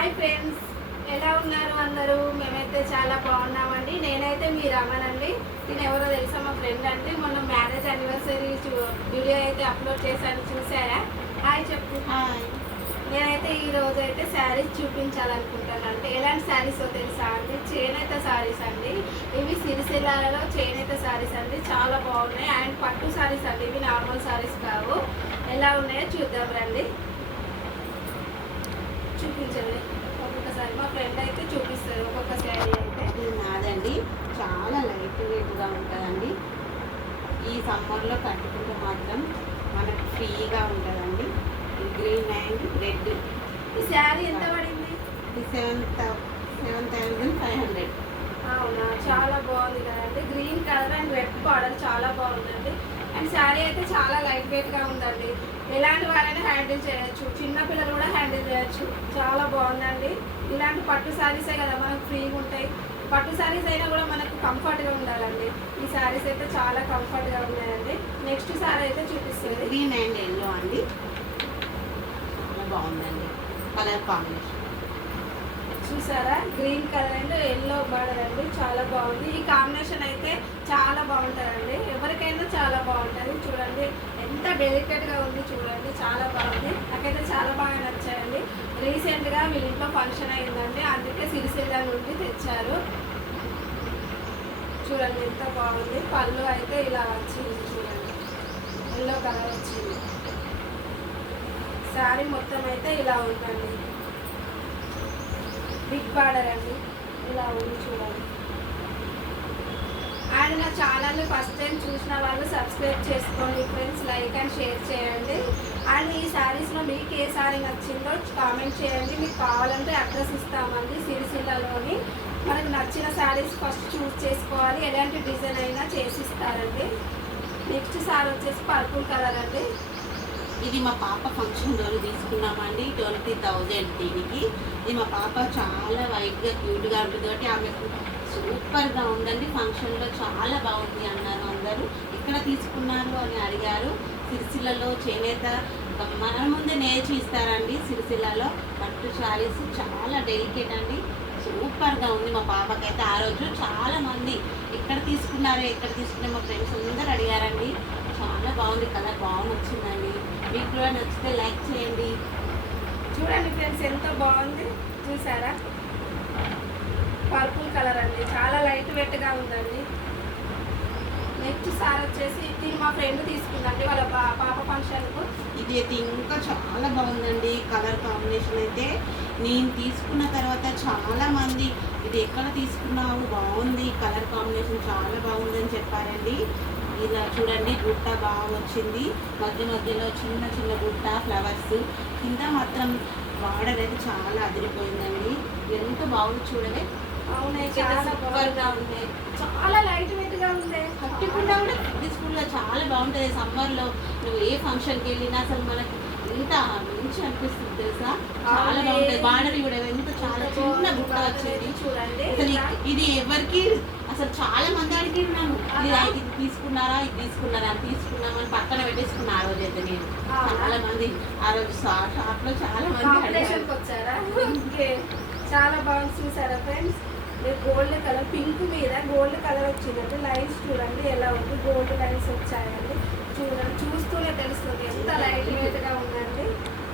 Hi friends ఎలా ఉన్నారు అందరూ? మేమైతే చాలా బాగున్నామండి. నేనైతే మీ రమణండి నేను ఎవరో తెలుసా మా ఫ్రెండ్ అంటే? మొన్న మ్యారేజ్ యానివర్సరీ వీడియో అయితే అప్లోడ్ చేశాను చూసారా హాయ్ చెప్పు. హాయ్ నేనైతే ఈ రోజు అయితే శారీస్ చూపించాలనుకుంటాను అంటే ఎలాంటి శారీస్ తెలుసా అండి? చేనేత శారీస్ అండి. ఇవి సిరిసిల్లాలలో చేనేత శారీస్ అండి. చాలా బాగున్నాయి. అండ్ పట్టు శారీస్ అండి. ఇవి నార్మల్ శారీస్ కావు. ఎలా ఉన్నాయో చూద్దాం రండి. చూపించండి. ఒక్కొక్కసారి మా ఫ్రెండ్ అయితే చూపిస్తారు. ఒక్కొక్క శారీ అయితే నాదండి. చాలా లైట్ వెయిట్గా ఉంటుందండి. ఈ సమ్మర్లో కట్టుకుంటే మాత్రం మనకు ఫ్రీగా ఉంటుందండి. గ్రీన్ అండ్ రెడ్ ఈ శారీ ఎంత పడింది? సెవెన్ థౌజండ్ ఫైవ్ హండ్రెడ్ అవునా చాలా బాగుంది కదండి green colour and red border చాలా బాగుందండి అండ్ శారీ అయితే చాలా లైట్ వెయిట్గా ఉందండి. ఎలాంటి వారైనా హ్యాండిల్ చేయొచ్చు. చిన్న పిల్లలు కూడా హ్యాండిల్ చేయొచ్చు. చాలా బాగుందండి. ఇలాంటి పట్టు శారీసే కదా మనకు ఫ్రీగా ఉంటాయి. పట్టు శారీస్ అయినా కూడా మనకు కంఫర్ట్గా ఉండాలండి. ఈ శారీస్ అయితే చాలా కంఫర్ట్గా ఉన్నాయండి. నెక్స్ట్ శారీ అయితే చూపిస్తుంది. గ్రీన్ అండ్ ఎల్లో అండి. చాలా బాగుందండి. కలర్ కాంబినేషన్ చూసారా? Green colour and yellow border అండి చాలా బాగుంది. ఈ కాంబినేషన్ అయితే చాలా బాగుంటుందండి ఎవరికైనా డెలికేట్గా ఉంది చూడండి చాలా బాగుంది. నాకైతే చాలా బాగా నచ్చాయండి. రీసెంట్గా వీళ్ళ ఇంట్లో ఫంక్షన్ అయిందంటే అందుకే సిరిసిల్ల నుండి తెచ్చారు. చూడండి ఎంత బాగుంది. పళ్ళు అయితే ఇలా వచ్చింది చూడండి. ఎల్లో కలర్ వచ్చింది. శారీ మొత్తం అయితే ఇలా ఉందండి. బిగ్ బార్డర్ అండి. ఇలా ఉంది చూడండి. అండ్ నా ఛానల్ని ఫస్ట్ టైం చూసిన వాళ్ళు సబ్స్క్రైబ్ చేసుకోండి ఫ్రెండ్స్ లైక్ అండ్ షేర్ చేయండి. అండ్ ఈ శారీస్లో మీకు ఏ శారీ నచ్చిందో కామెంట్ చేయండి. మీకు కావాలంటే అడ్రస్ ఇస్తామండి సిరిసిల్లలోని మనకు నచ్చిన శారీస్ ఫస్ట్ చూస్ చేసుకోవాలి. ఎలాంటి డిజైన్ అయినా చేసిస్తారండి నెక్స్ట్ శారీ వచ్చేసి పర్పుల్ కలర్ అండి. ఇది మా పాప ఫంక్షన్ రోజు తీసుకున్నామండి ట్వంటీ థౌజండ్ దీనికి. ఇది మా పాప చాలా వైట్గా క్యూట్గా ఉంటుంది కాబట్టి ఆమెకు సూపర్గా ఉందండి. ఫంక్షన్లో చాలా బాగుంది అన్నారు అందరూ. ఎక్కడ తీసుకున్నారు అని అడిగారు. సిరిసిల్లలో చేనేత మన ముందే నేర్చి ఇస్తారండి సిరిసిల్లలో. పట్టు శారీస్ చాలా డెలికేట్ అండి. సూపర్గా ఉంది మా పాపకైతే ఆ రోజు. చాలా మంది ఎక్కడ తీసుకున్నారు ఎక్కడ తీసుకున్నారు మా ఫ్రెండ్స్ అందరూ అడిగారండి. చాలా బాగుంది కలర్ బాగా నచ్చిందండి మీకు కూడా నచ్చితే లైక్ చేయండి. చూడండి ఫ్రెండ్స్ ఎంత బాగుంది. చూసారా? పర్పుల్ కలర్ అండి. చాలా లైట్ వెట్గా ఉందండి. నెక్స్ట్ సార్ వచ్చేసి ఇది మా ఫ్రెండ్ తీసుకుందండి. వాళ్ళ పా- పాప ఫంక్షన్కు ఇది అయితే ఇంకా చాలా బాగుందండి. కలర్ కాంబినేషన్ అయితే. నేను తీసుకున్న తర్వాత చాలా మంది ఇది ఎక్కడ తీసుకున్నావు? బాగుంది. కలర్ కాంబినేషన్ చాలా బాగుందని చెప్పారండి. ఇలా చూడండి గుట్ట బాగా వచ్చింది. మధ్య మధ్యలో చిన్న చిన్న గుట్ట ఫ్లవర్స్. కింద మాత్రం బార్డర్ అయితే చాలా అదిరిపోయిందండి. ఎంత బాగుంది చూడవే. ఇదైతే చాలా లైట్ ఉంది కూడా పీస్ఫుల్గా బాగుంటుంది. సమ్మర్లో నువ్వు ఏ ఫంక్షన్కి వెళ్ళినా అసలు మనకి ఎంత మంచి అనిపిస్తుంది తెలుసా? చాలా. బాగుంటుంది. బార్డర్ కూడా ఎంత చాలా చిన్న గుట్ట వచ్చేది. చూడండి. అసలు ఇది ఎవరికి అసలు చాలా మంది ఇది ఆహా. ఇది తీసుకున్నారా ఇది తీసుకున్నారా అని తీసుకున్నామని పక్కన పెట్టేసుకున్నా ఆ రోజు అయితే నేను? చాలా మంది ఆ రోజు షాప్లో చాలా మంది వచ్చారా? చాలా బాగుంది చూసారా ఫ్రెండ్స్? గోల్డ్ కలర్ పింక్ మీద గోల్డ్ కలర్ వచ్చిందండి లైన్స్ చూడండి ఎలా ఉంది. గోల్డ్ లైన్స్ వచ్చాయండి. చూడండి చూస్తూనే తెలుస్తుంది ఎంత లైట్ వెయిట్గా ఉందండి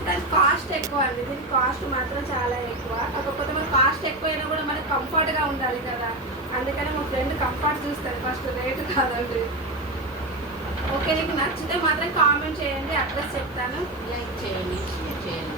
దాని కాస్ట్ ఎక్కువ అండి. దీని కాస్ట్ మాత్రం చాలా ఎక్కువ. కాకపోతే మన కాస్ట్ ఎక్కువైనా కూడా మనకి కంఫర్ట్గా ఉండాలి కదా. అందుకని మా ఫ్రెండ్ కంఫర్ట్ చూస్తారు. ఫస్ట్ రేట్ కాదండి. ఓకే నీకు నచ్చితే మాత్రం కామెంట్ చేయండి. అడ్రస్ చెప్తాను. లైక్ చేయండి షేర్ చేయండి.